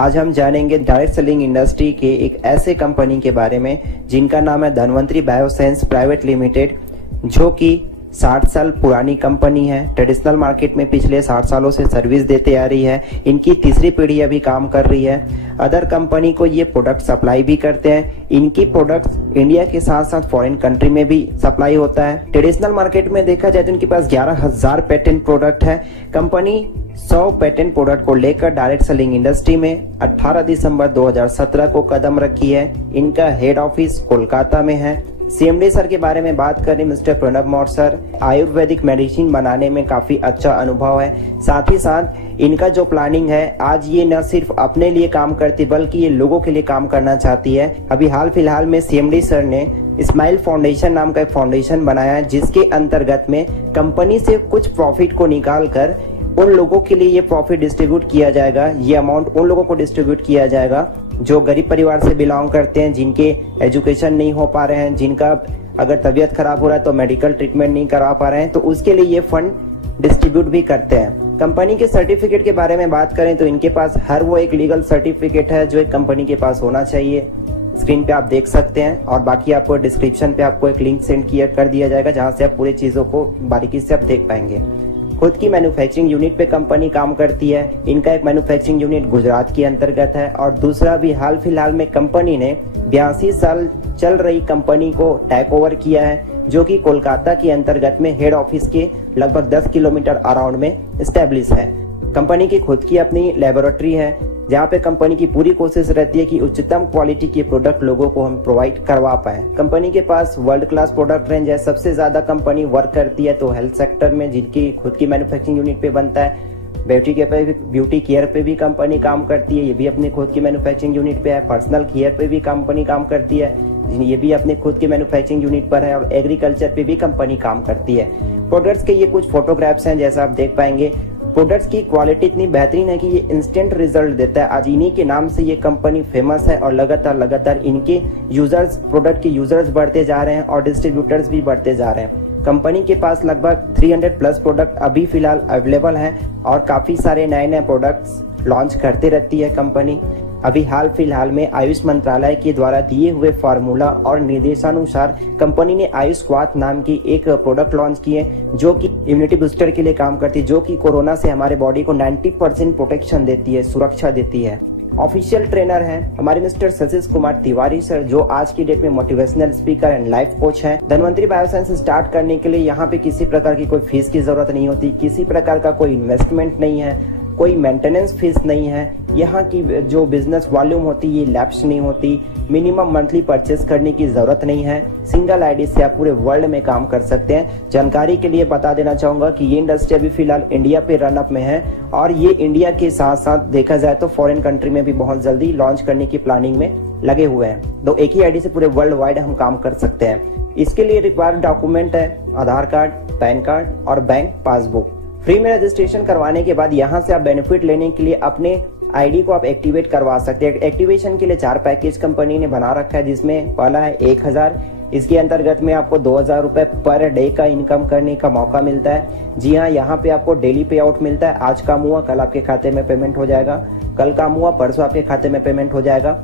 आज हम जानेंगे डायरेक्ट सेलिंग इंडस्ट्री के एक ऐसे कंपनी के बारे में जिनका नाम है धन्वंतरी बायोसाइंस प्राइवेट लिमिटेड, जो कि 60 साल पुरानी कंपनी है। ट्रेडिशनल मार्केट में पिछले 60 सालों से सर्विस देते आ रही है। इनकी तीसरी पीढ़ी अभी काम कर रही है। अदर कंपनी को ये प्रोडक्ट सप्लाई भी करते हैं। इनकी प्रोडक्ट्स इंडिया के साथ साथ फॉरेन कंट्री में भी सप्लाई होता है। ट्रेडिशनल मार्केट में देखा जाए तो इनके पास 11,000 पेटेंट प्रोडक्ट है। कंपनी 100 पेटेंट प्रोडक्ट को लेकर डायरेक्ट सेलिंग इंडस्ट्री में 18 दिसंबर 2017 को कदम रखी है। इनका हेड ऑफिस कोलकाता में है। सीएमडी सर के बारे में बात करें, mister Pranab Maurya sir, Ayurvedic medicine बनाने में काफी अच्छा अनुभव है। साथ ही साथ इनका जो प्लानिंग है, आज ये न सिर्फ अपने लिए काम करती बल्कि ये लोगों के लिए काम करना चाहती है। अभी हाल फिलहाल में सीएमडी सर ने स्माइल फाउंडेशन नाम का एक फाउंडेशन बनाया है, जिसके अंतर्गत में कंपनी से कुछ प्रॉफिट को निकाल कर उन लोगों के लिए ये प्रॉफिट डिस्ट्रीब्यूट किया जाएगा। ये अमाउंट उन लोगों को डिस्ट्रीब्यूट किया जाएगा जो गरीब परिवार से बिलोंग करते हैं, जिनके एजुकेशन नहीं हो पा रहे हैं, जिनका अगर तबीयत खराब हो रहा है तो मेडिकल ट्रीटमेंट नहीं करा पा रहे हैं, तो उसके लिए ये फंड डिस्ट्रीब्यूट भी करते हैं। कंपनी के सर्टिफिकेट के बारे में बात करें तो इनके पास हर वो एक लीगल सर्टिफिकेट है जो एक कंपनी के पास होना चाहिए। स्क्रीन पे आप देख सकते हैं और बाकी आपको डिस्क्रिप्शन पे आपको एक लिंक सेंड कर दिया जाएगा, जहां से आप पूरी चीजों को बारीकी से आप देख पाएंगे। खुद की मैन्युफैक्चरिंग यूनिट पे कंपनी काम करती है। इनका एक मैन्युफैक्चरिंग यूनिट गुजरात के अंतर्गत है और दूसरा भी हाल फिलहाल में कंपनी ने 82 साल चल रही कंपनी को टेक ओवर किया है, जो कि कोलकाता के अंतर्गत में हेड ऑफिस के लगभग 10 किलोमीटर अराउंड में स्टैब्लिश है। कंपनी की खुद की अपनी लेबोरेटरी है, जहाँ पे कंपनी की पूरी कोशिश रहती है कि उच्चतम क्वालिटी के प्रोडक्ट लोगों को हम प्रोवाइड करवा पाए। कंपनी के पास वर्ल्ड क्लास प्रोडक्ट रेंज है। सबसे ज्यादा कंपनी वर्क करती है तो हेल्थ सेक्टर में, जिनकी खुद की मैन्युफैक्चरिंग यूनिट पे बनता है। ब्यूटी केयर पे भी कंपनी काम करती है, ये भी अपनी खुद की मैन्युफैक्चरिंग यूनिट पे है। पर्सनल केयर पे भी कंपनी काम करती है, ये भी अपने खुद की मैन्युफैक्चरिंग यूनिट पर है। और एग्रीकल्चर पे भी कंपनी काम करती है। प्रोडक्ट्स के ये कुछ फोटोग्राफ्स हैं, जैसा आप देख पाएंगे। प्रोडक्ट्स की क्वालिटी इतनी बेहतरीन है कि ये इंस्टेंट रिजल्ट देता है। आज इन्हीं के नाम से ये कंपनी फेमस है और लगातार इनके यूजर्स, प्रोडक्ट के यूजर्स बढ़ते जा रहे हैं और डिस्ट्रीब्यूटर्स भी बढ़ते जा रहे हैं। कंपनी के पास लगभग 300 प्लस प्रोडक्ट अभी फिलहाल अवेलेबल हैं और काफी सारे नए प्रोडक्ट्स लॉन्च करते रहती है कंपनी। अभी हाल फिलहाल में आयुष मंत्रालय के द्वारा दिए हुए फार्मूला और निर्देशानुसार कंपनी ने आयुष क्वाथ नाम की एक प्रोडक्ट लॉन्च की है, जो कि इम्यूनिटी बूस्टर के लिए काम करती है, जो कि कोरोना से हमारे बॉडी को 90% प्रोटेक्शन देती है, सुरक्षा देती है। ऑफिशियल ट्रेनर हैं हमारे मिस्टर सतीश कुमार तिवारी सर, जो आज की डेट में motivational speaker and life coach हैं। धन्वंतरी बायोसाइंस स्टार्ट करने के लिए यहाँ पे किसी प्रकार की कोई फीस की जरूरत नहीं होती, किसी प्रकार का कोई इन्वेस्टमेंट नहीं है, कोई मेंटेनेंस फीस नहीं है। यहाँ की जो बिजनेस वॉल्यूम होती है ये लैप्स नहीं होती। मिनिमम मंथली परचेस करने की जरूरत नहीं है। सिंगल आईडी से आप पूरे वर्ल्ड में काम कर सकते हैं। जानकारी के लिए बता देना चाहूंगा कि ये इंडस्ट्री अभी फिलहाल इंडिया पे रन अप में है और ये इंडिया के साथ साथ देखा जाए तो फॉरेन कंट्री में भी बहुत जल्दी लॉन्च करने की प्लानिंग में लगे हुए हैं। तो एक ही आईडी से पूरे वर्ल्ड वाइड हम काम कर सकते हैं। इसके लिए रिक्वायर्ड डॉक्यूमेंट है आधार कार्ड, पैन कार्ड और बैंक पासबुक। फ्री में रजिस्ट्रेशन करवाने के बाद यहाँ से आप बेनिफिट लेने के लिए अपने आईडी को आप एक्टिवेट करवा सकते हैं। एक्टिवेशन के लिए 4 पैकेज कंपनी ने बना रखा है, जिसमें पहला है 1000। इसके अंतर्गत में आपको 2000 रुपए पर डे का इनकम करने का मौका मिलता है। जी हाँ, यहाँ पे आपको डेली पे आउट मिलता है। आज काम हुआ कल आपके खाते में पेमेंट हो जाएगा, कल काम हुआ परसों आपके खाते में पेमेंट हो जाएगा।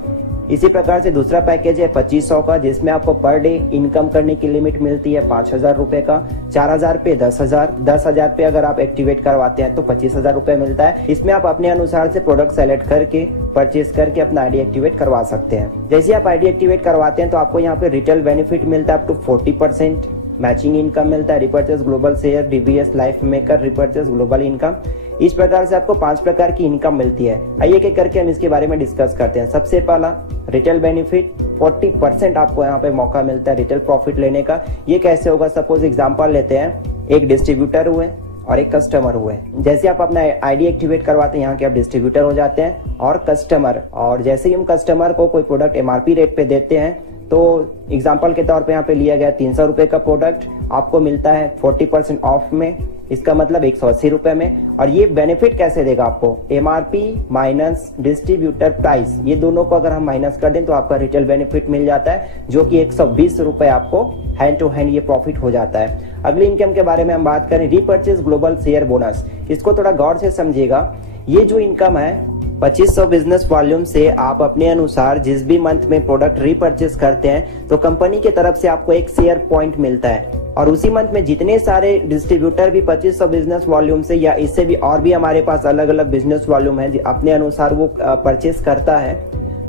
इसी प्रकार से दूसरा पैकेज है 2500 का, जिसमें आपको पर डे इनकम करने की लिमिट मिलती है 5000 रुपए का। 4000 पे 10,000, 10,000 पे अगर आप एक्टिवेट करवाते हैं तो 25,000 रुपए मिलता है। इसमें आप अपने अनुसार से प्रोडक्ट सेलेक्ट करके परचेज करके अपना आईडी एक्टिवेट करवा सकते हैं। जैसे आप आईडी एक्टिवेट करवाते हैं तो आपको यहाँ पे रिटेल बेनिफिट मिलता है अप टू 40%। मैचिंग इनकम मिलता है, repurchase global share, DVS life maker, repurchase global income. इस प्रकार से आपको 5 प्रकार की इनकम मिलती है। आइए एक करके हम इसके बारे में डिस्कस करते हैं। सबसे पहला रिटेल बेनिफिट, 40% आपको यहाँ पे मौका मिलता है रिटेल प्रॉफिट लेने का। ये कैसे होगा? सपोज एग्जांपल लेते हैं, एक डिस्ट्रीब्यूटर हुए और एक कस्टमर हुए। जैसे आप अपना आईडी एक्टिवेट करवाते हैं, यहाँ के आप डिस्ट्रीब्यूटर हो जाते हैं और कस्टमर। और जैसे ही हम कस्टमर को कोई प्रोडक्ट एमआरपी रेट पे देते हैं, तो एग्जांपल के तौर पे यहाँ पे लिया गया 300 रुपए का प्रोडक्ट आपको मिलता है 40% ऑफ में, इसका मतलब 180 रुपए में। और ये बेनिफिट कैसे देगा आपको? एमआरपी माइनस डिस्ट्रीब्यूटर प्राइस, ये दोनों को अगर हम माइनस कर दें तो आपका रिटेल बेनिफिट मिल जाता है, जो कि 120 रुपए आपको हैंड टू हैंड ये प्रॉफिट हो जाता है। अगली इनकम के बारे में हम बात करें, रीपर्चेज ग्लोबल शेयर बोनस। इसको थोड़ा गौर से समझिएगा। ये जो इनकम है 2500 बिजनेस वॉल्यूम से आप अपने अनुसार जिस भी मंथ में प्रोडक्ट रीपरचेस करते हैं तो कंपनी की तरफ से आपको एक शेयर पॉइंट मिलता है, और उसी मंथ में जितने सारे डिस्ट्रीब्यूटर भी 2500 बिजनेस वॉल्यूम से या इससे भी और भी हमारे पास अलग अलग बिजनेस वॉल्यूम है अपने अनुसार वो परचेस करता है,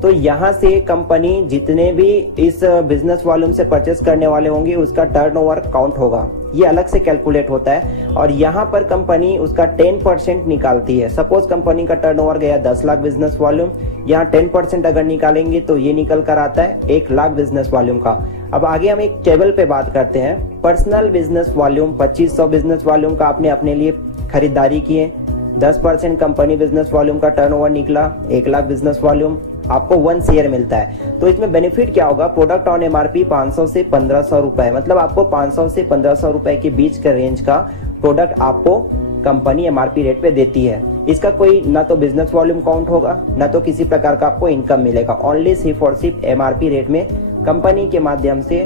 तो यहाँ से कंपनी जितने भी इस बिजनेस वॉल्यूम से परचेस करने वाले होंगे उसका टर्नओवर काउंट होगा। ये अलग से कैलकुलेट होता है और यहाँ पर कंपनी उसका 10% निकालती है। सपोज कंपनी का टर्नओवर गया 10 लाख बिजनेस वॉल्यूम, यहाँ 10% अगर निकालेंगे तो ये निकल कर आता है 1 लाख बिजनेस वॉल्यूम का। अब आगे हम एक टेबल पे बात करते हैं। Personal business volume 2500 business volume का आपने अपने लिए खरीदारी किए, 10% कंपनी बिजनेस वॉल्यूम का टर्नओवर निकला 1 लाख बिजनेस वॉल्यूम, आपको 1 शेयर मिलता है। तो इसमें बेनिफिट क्या होगा, प्रोडक्ट ऑन एमआरपी 500 से 1500 रुपए, मतलब आपको 500 से 1500 रुपए के बीच का रेंज का प्रोडक्ट आपको कंपनी एमआरपी रेट पे देती है। इसका कोई ना तो बिजनेस वॉल्यूम काउंट होगा ना तो किसी प्रकार का आपको इनकम मिलेगा, ओनली सिर्फ और सिर्फ एमआरपी रेट में कंपनी के माध्यम से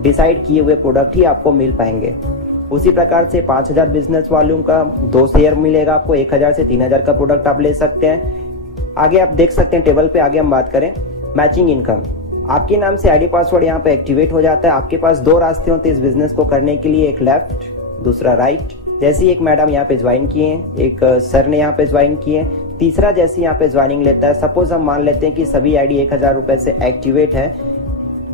डिसाइड किए हुए प्रोडक्ट ही आपको मिल पाएंगे। उसी प्रकार से 5000 बिजनेस वॉल्यूम का 2 शेयर मिलेगा आपको, 1000 से 3000 का प्रोडक्ट आप ले सकते हैं। आगे आप देख सकते हैं टेबल पे, आगे हम बात करें मैचिंग इनकम। आपके नाम से आईडी पासवर्ड यहाँ पे एक्टिवेट हो जाता है। आपके पास 2 रास्ते होते हैं इस बिजनेस को करने के लिए, एक लेफ्ट दूसरा राइट। जैसे एक मैडम यहाँ पे ज्वाइन किए, एक सर ने यहाँ पे ज्वाइन किए, तीसरा जैसे यहाँ पे ज्वाइनिंग लेता है, सपोज हम मान लेते हैं कि सभी आईडी 1000 रुपए से एक्टिवेट है,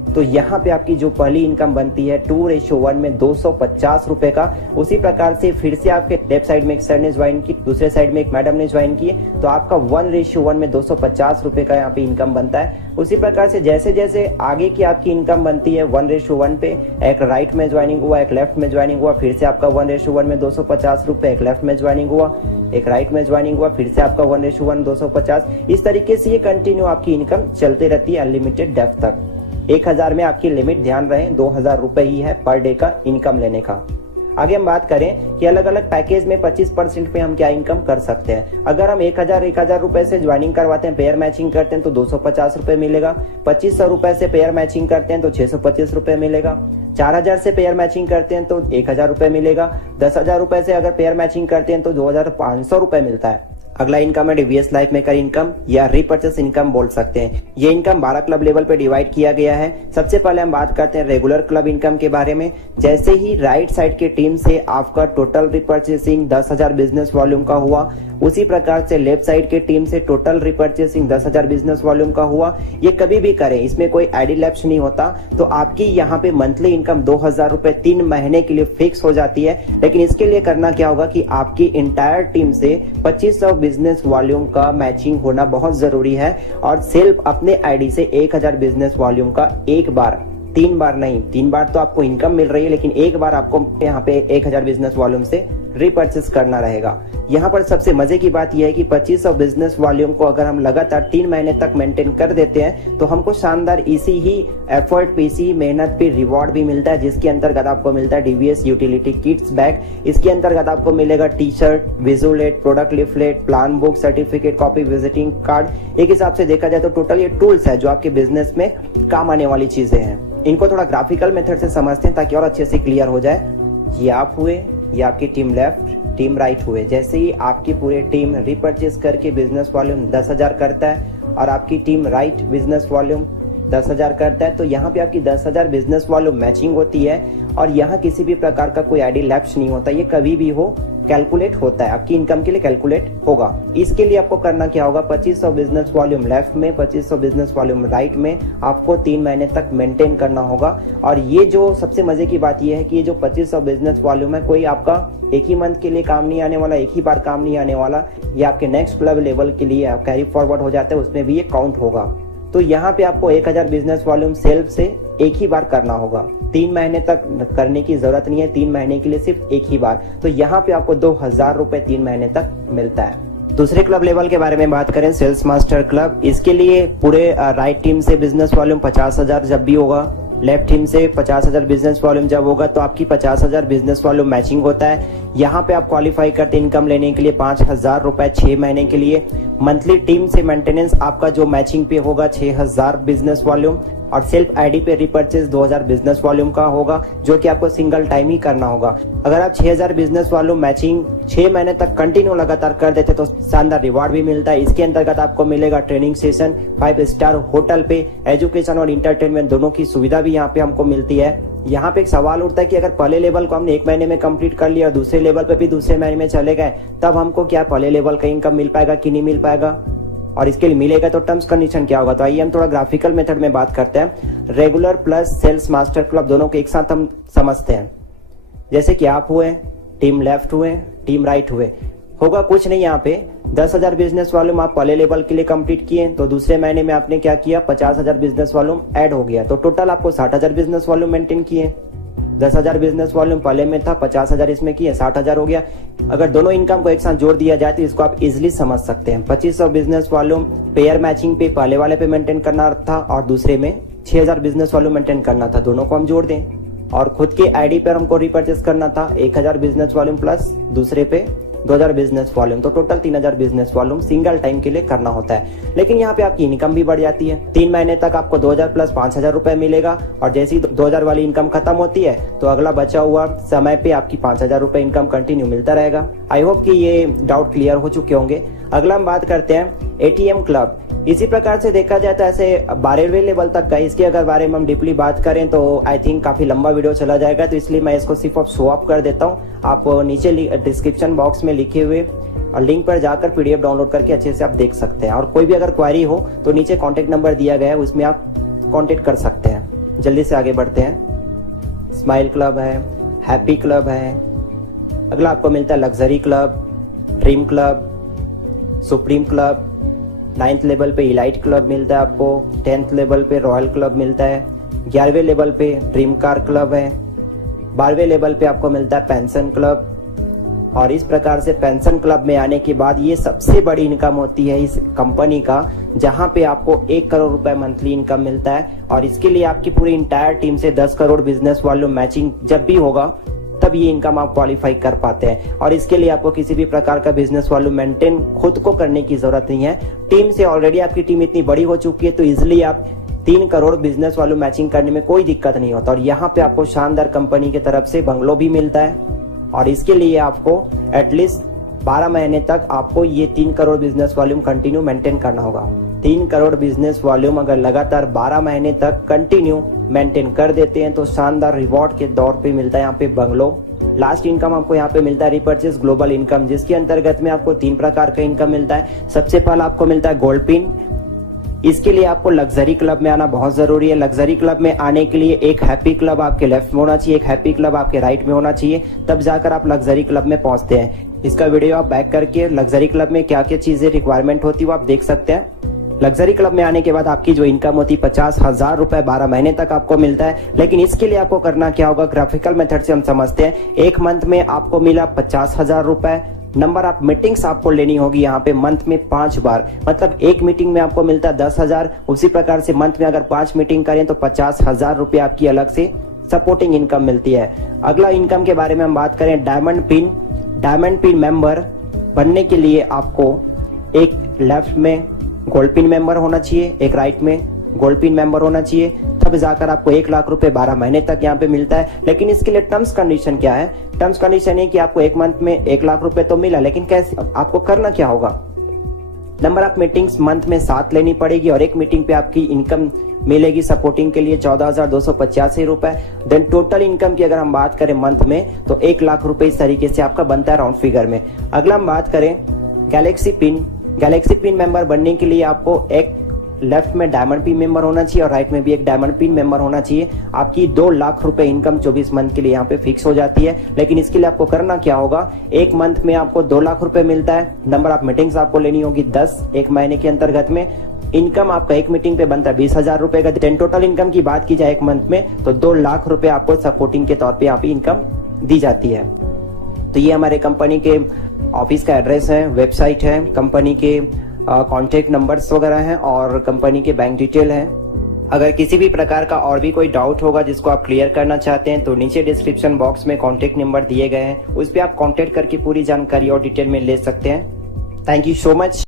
तो यहाँ पे आपकी जो पहली इनकम बनती है 2:1 में 250 रुपए का। उसी प्रकार से फिर से आपके लेफ्ट साइड में एक सर ने ज्वाइन की, दूसरे साइड में एक मैडम ने ज्वाइन की, तो आपका 1:1 में 250 रुपए का यहाँ पे इनकम बनता है। उसी प्रकार से जैसे जैसे आगे की आपकी इनकम बनती है 1:1 पे, एक राइट में ज्वाइनिंग हुआ, एक लेफ्ट में ज्वाइनिंग हुआ, फिर से आपका 1:1 में 250 रुपए, एक लेफ्ट में ज्वाइनिंग हुआ, एक राइट में ज्वाइनिंग हुआ, फिर से आपका 1:1 250। इस तरीके से ये कंटिन्यू आपकी इनकम चलते रहती है अनलिमिटेड डेप्थ तक। 1000 में आपकी लिमिट ध्यान रहे 2000 रुपए ही है पर डे का इनकम लेने का। आगे हम बात करें कि अलग अलग पैकेज में 25% पे हम क्या इनकम कर सकते हैं। अगर हम 1000 रुपए से ज्वाइनिंग करवाते हैं, पेयर मैचिंग करते हैं तो 250 रुपए मिलेगा। 2500 रुपए से पेयर मैचिंग करते हैं तो 625 रुपए मिलेगा। 4000 से पेयर मैचिंग करते हैं तो 1000 रुपए मिलेगा। 10,000 रुपए से अगर पेयर मैचिंग करते हैं तो 2500 रुपए मिलता है। अगला इनकम है डीवीएस लाइफ मेकर इनकम या रीपर्चेस इनकम बोल सकते हैं। ये इनकम 12 क्लब लेवल पे डिवाइड किया गया है। सबसे पहले हम बात करते हैं रेगुलर क्लब इनकम के बारे में। जैसे ही राइट साइड की टीम से आपका टोटल रीपर्चेसिंग 10,000 बिजनेस वॉल्यूम का हुआ, उसी प्रकार से लेफ्ट साइड की टीम से टोटल रिपर्चेसिंग 10,000 बिजनेस वॉल्यूम का हुआ। ये कभी भी करें, इसमें कोई आईडी लैप्स नहीं होता। तो आपकी यहाँ पे मंथली इनकम 2000 रुपए 3 महीने के लिए फिक्स हो जाती है। लेकिन इसके लिए करना क्या होगा कि आपकी इंटायर टीम से 2500 बिजनेस वॉल्यूम का मैचिंग होना बहुत जरूरी है और सिर्फ अपने आईडी से 1000 बिजनेस वॉल्यूम का एक बार, 3 बार नहीं, 3 बार तो आपको इनकम मिल रही है लेकिन एक बार आपको यहाँ पे 1000 बिजनेस वॉल्यूम से रीपर्चेस करना रहेगा। यहाँ पर सबसे मजे की बात यह है कि 2500 बिजनेस वॉल्यूम को अगर हम लगातार 3 महीने तक मेंटेन कर देते हैं तो हमको शानदार इसी ही एफर्ट पे, इसी मेहनत पे रिवॉर्ड भी मिलता है, जिसके अंतर्गत आपको मिलता है डीवीएस यूटिलिटी किट्स बैग। इसके अंतर्गत आपको मिलेगा टी शर्ट, विजुअलेट, product leaflet, plan book, certificate copy, visiting card. एक हिसाब से देखा जाए तो टोटल ये टूल्स है जो आपके बिजनेस में काम आने वाली चीजें हैं। इनको थोड़ा ग्राफिकल मेथड से समझते हैं ताकि और अच्छे से क्लियर हो जाए। ये आप हुए, ये आपकी टीम लेफ्ट, टीम राइट हुए। जैसे ही आपकी पूरी टीम रिपर्चेस करके बिजनेस वॉल्यूम 10,000 करता है और आपकी टीम राइट बिजनेस वॉल्यूम 10,000 करता है, तो यहाँ पे आपकी 10,000 बिजनेस वॉल्यूम मैचिंग होती है और यहाँ किसी भी प्रकार का कोई आईडी लैप्स नहीं होता। ये कभी भी हो कैलकुलेट होता है, आपकी इनकम के लिए कैलकुलेट होगा। इसके लिए आपको करना क्या होगा, 2500 बिजनेस वॉल्यूम लेफ्ट में, 2500 बिजनेस वॉल्यूम राइट में आपको 3 महीने तक मेंटेन करना होगा। और ये जो सबसे मजे की बात ये है कि ये जो 2500 बिजनेस वॉल्यूम है कोई आपका एक ही मंथ के लिए काम नहीं आने वाला, एक ही बार काम नहीं आने वाला। ये आपके नेक्स्ट क्लब लेवल के लिए कैरी फॉरवर्ड हो जाता है, उसमें भी ये काउंट होगा। तो यहाँ पे आपको 1000 बिजनेस वॉल्यूम सेल्फ से एक ही बार करना होगा, 3 महीने तक करने की जरूरत नहीं है, 3 महीने के लिए सिर्फ एक ही बार। तो यहाँ पे आपको 2000 रुपए 3 महीने तक मिलता है। दूसरे क्लब लेवल के बारे में बात करें, सेल्स मास्टर क्लब। इसके लिए पूरे राइट टीम से बिजनेस वॉल्यूम 50,000 जब भी होगा, लेफ्ट टीम से 50,000 बिजनेस वॉल्यूम जब होगा तो आपकी 50,000 बिजनेस वॉल्यूम मैचिंग होता है। यहाँ पे आप क्वालिफाई करते इनकम लेने के लिए 5,000 रुपए 6 महीने के लिए। मंथली टीम से मेंटेनेंस आपका जो मैचिंग पे होगा 6,000 बिजनेस वॉल्यूम। और सेल्फ आईडी पे रिपर्चेस 2000 बिजनेस वॉल्यूम का होगा, जो कि आपको सिंगल टाइम ही करना होगा। अगर आप 6000 बिजनेस वॉल्यूम मैचिंग 6 महीने तक कंटिन्यू लगातार कर देते तो शानदार रिवार्ड भी मिलता है। इसके अंतर्गत आपको मिलेगा ट्रेनिंग सेशन, 5 स्टार होटल पे, एजुकेशन और इंटरटेनमेंट दोनों की सुविधा भी यहाँ पे हमको मिलती है। यहाँ पे एक सवाल उठता है कि अगर पहले लेवल को हमने 1 महीने में कंप्लीट कर लिया और दूसरे लेवल पे भी दूसरे महीने में चले गए, तब हमको क्या पहले लेवल का इनकम मिल पाएगा कि नहीं मिल पाएगा, और इसके लिए मिलेगा तो टर्म्स कंडीशन क्या होगा। तो आइए हम थोड़ा ग्राफिकल मेथड में बात करते हैं। Regular plus sales master club दोनों को एक साथ हम समझते हैं। जैसे कि आप हुए, टीम लेफ्ट हुए, टीम राइट हुए, होगा कुछ नहीं। यहाँ पे 10,000 बिजनेस वॉल्यूम आप पहले लेवल के लिए कंप्लीट किए, तो दूसरे महीने में आपने क्या किया, 50,000 बिजनेस वॉल्यूम ऐड हो गया, तो टोटल आपको 60,000 बिजनेस वॉल्यूम मेंटेन किए। 10,000 बिजनेस वॉल्यूम पहले में था, 50,000 इसमें किए, 60,000 हो गया। अगर दोनों इनकम को एक साथ जोड़ दिया जाए तो इसको आप इजिली समझ सकते हैं। 2500 बिजनेस वॉल्यूम पेयर मैचिंग पे पहले वाले पे मेंटेन करना था और दूसरे में 6000 बिजनेस वॉल्यूम मेंटेन करना था, दोनों को हम जोड़ दें। और खुद के आईडी पर हमको रिपर्चेस करना था 1000 बिजनेस वॉल्यूम प्लस दूसरे पे 2000 बिजनेस वॉल्यूम, तो total 3000 business volume single time के लिए करना होता है। लेकिन यहाँ पे आपकी इनकम भी बढ़ जाती है। 3 महीने तक आपको 2000 प्लस 5000 रुपए मिलेगा, और जैसे ही 2000 वाली इनकम खत्म होती है तो अगला बचा हुआ समय पे आपकी 5000 रुपए इनकम कंटिन्यू मिलता रहेगा। आई होप कि ये डाउट क्लियर हो चुके होंगे। अगला हम बात करते हैं एटीएम क्लब। इसी प्रकार से देखा जाए तो ऐसे 12वें लेवल तक का, इसके अगर बारे में हम डीपली बात करें तो आई थिंक काफी लंबा वीडियो चला जाएगा, तो इसलिए मैं इसको सिर्फ शो अप कर देता हूँ। आप नीचे डिस्क्रिप्शन बॉक्स में लिखे हुए लिंक पर जाकर पीडीएफ डाउनलोड करके अच्छे से आप देख सकते हैं। और कोई भी अगर क्वेरी हो तो नीचे कॉन्टेक्ट नंबर दिया गया है, उसमें आप कॉन्टेक्ट कर सकते हैं। जल्दी से आगे बढ़ते हैं। स्माइल क्लब है, हैप्पी क्लब है। अगला आपको मिलता है luxury club, dream club, supreme club. 9th level पे इलाइट क्लब मिलता है आपको, 10th लेवल पे रॉयल क्लब मिलता है, 11वें लेवल पे ड्रीम कार क्लब है, 12वें लेवल पे आपको मिलता है पेंशन क्लब। और इस प्रकार से पेंशन क्लब में आने के बाद ये सबसे बड़ी इनकम होती है इस कंपनी का, जहां पे आपको 1 करोड़ रुपए मंथली इनकम मिलता है। और इसके लिए आपकी पूरी इंटायर टीम से 10 करोड़ बिजनेस वॉल्यूम मैचिंग जब भी होगा तब ये इनकम आप क्वालिफाई कर पाते हैं। और इसके लिए आपको किसी भी प्रकार का बिजनेस वॉल्यूम मेंटेन खुद को करने की जरूरत नहीं है। टीम से ऑलरेडी आपकी टीम इतनी बड़ी हो चुकी है, तो इजिली आप 3 करोड़ बिजनेस वॉल्यूम मैचिंग करने में कोई दिक्कत नहीं होता। और यहाँ पे आपको शानदार कंपनी की तरफ से बंगलो भी मिलता है, और इसके लिए आपको एटलीस्ट 12 महीने तक आपको ये 3 crore business volume continue maintain करना होगा। 3 करोड़ बिजनेस वॉल्यूम अगर लगातार 12 महीने तक कंटिन्यू मेंटेन कर देते हैं तो शानदार रिवॉर्ड के दौर पे मिलता है यहाँ पे बंगलो। लास्ट इनकम आपको यहाँ पे मिलता है रिपर्चेस ग्लोबल इनकम, जिसके अंतर्गत में आपको 3 प्रकार का इनकम मिलता है। सबसे पहला आपको मिलता है गोल्ड पिन। इसके लिए आपको लग्जरी क्लब में आना बहुत जरूरी है। लग्जरी क्लब में आने के लिए एक हैप्पी क्लब आपके लेफ्ट में होना चाहिए, एक हैप्पी क्लब आपके राइट में होना चाहिए, तब जाकर आप लग्जरी क्लब में पहुंचते हैं। इसका वीडियो आप बैक करके लग्जरी क्लब में क्या क्या चीजें रिक्वायरमेंट होती है वो आप देख सकते हैं। लग्जरी क्लब में आने के बाद आपकी जो इनकम होती है 50,000 रुपए 12 महीने तक आपको मिलता है। लेकिन इसके लिए आपको करना क्या होगा, ग्राफिकल मेथड से हम समझते हैं। 1 मंथ में आपको मिला 50,000 रुपए। नंबर ऑफ मीटिंग्स आपको लेनी होगी यहाँ पे मंथ में 5 बार, मतलब एक मीटिंग में आपको मिलता है 10,000। उसी प्रकार से मंथ में अगर 5 मीटिंग करें तो 50,000 रुपए आपकी अलग से सपोर्टिंग इनकम मिलती है। अगला इनकम के बारे में हम बात करें diamond pin. Diamond pin member बनने के लिए आपको एक लेफ्ट में गोल्ड पिन मेंबर होना चाहिए, एक राइट में गोल्ड पिन मेंबर होना चाहिए, तब जाकर आपको 1 लाख रुपए 12 महीने तक यहाँ पे मिलता है। लेकिन इसके लिए टर्म्स कंडीशन क्या है? टर्म्स कंडीशन है कि आपको 1 मंथ में 1 लाख रुपए तो मिला, लेकिन कैसे, आपको करना क्या होगा, नंबर ऑफ मीटिंग्स मंथ में 7 लेनी पड़ेगी, और एक मीटिंग पे आपकी इनकम मिलेगी सपोर्टिंग के लिए 14,285 रुपए। देन टोटल इनकम की अगर हम बात करें मंथ में तो 1 लाख रुपए इस तरीके से आपका बनता है राउंड फिगर में। अगला हम बात करें Galaxy pin. Galaxy pin member बनने के लिए आपको एक लेफ्ट में डायमंड पिन मेंबर होना चाहिए और राइट में भी एक डायमंड पिन मेंबर होना चाहिए। आपकी 2 लाख रुपए इनकम 24 मंथ के लिए यहाँ पे फिक्स हो जाती है। लेकिन इसके लिए आपको करना क्या होगा, 1 मंथ में आपको 2 लाख रुपए मिलता है। नंबर ऑफ मीटिंग्स आपको लेनी होगी 10 1 महीने के अंतर्गत में। इनकम आपका एक मीटिंग पे बनता है 20,000 रुपए का। टोटल इनकम की बात की जाए 1 मंथ में तो 2 लाख रुपए आपको सपोर्टिंग के तौर पे यहाँ पे इनकम दी जाती है। तो ये हमारे कंपनी के ऑफिस का एड्रेस है, वेबसाइट है, कंपनी के कॉन्टेक्ट नंबर्स वगैरह हैं और कंपनी के बैंक डिटेल है। अगर किसी भी प्रकार का और भी कोई डाउट होगा जिसको आप क्लियर करना चाहते हैं तो नीचे डिस्क्रिप्शन बॉक्स में कॉन्टेक्ट नंबर दिए गए हैं, उस पर आप कॉन्टेक्ट करके पूरी जानकारी और डिटेल में ले सकते हैं। Thank you so much.